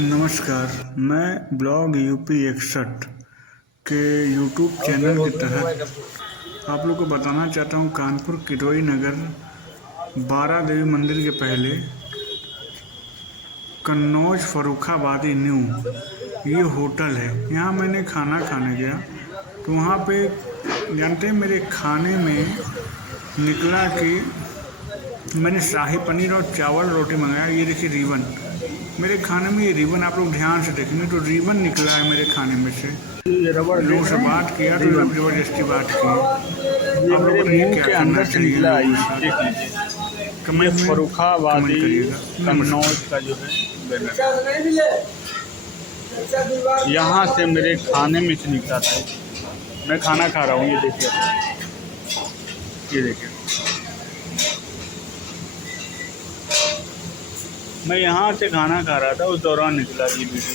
नमस्कार। मैं blog UP 61 के यूट्यूब चैनल के तहत आप लोग को बताना चाहता हूँ कानपुर किरोई नगर 12 देवी मंदिर के पहले कन्नौज फर्रुखाबादी न्यू ये होटल है। यहाँ मैंने खाना खाने गया तो वहाँ पे जानते हैं मेरे खाने में निकला कि मैंने शाही पनीर और चावल रोटी मंगाया। ये देखिए रिबन मेरे खाने में, ये रिबन आप लोग ध्यान से देखेंगे तो रिबन निकला है मेरे खाने में से। लोगों से बात किया तो जबरदस्ती बात की। ये मेरे मुंह के अंदर से निकला है। कमेंट में फर्रुखाबादी करिएगा। कन्नौज का जो है बैनर, यहाँ से मेरे खाने में से निकला था। मैं खाना खा रहा हूँ, ये देखिए, ये देखिए, मैं यहाँ से खाना खा रहा था, उस दौरान निकला ये वीडियो।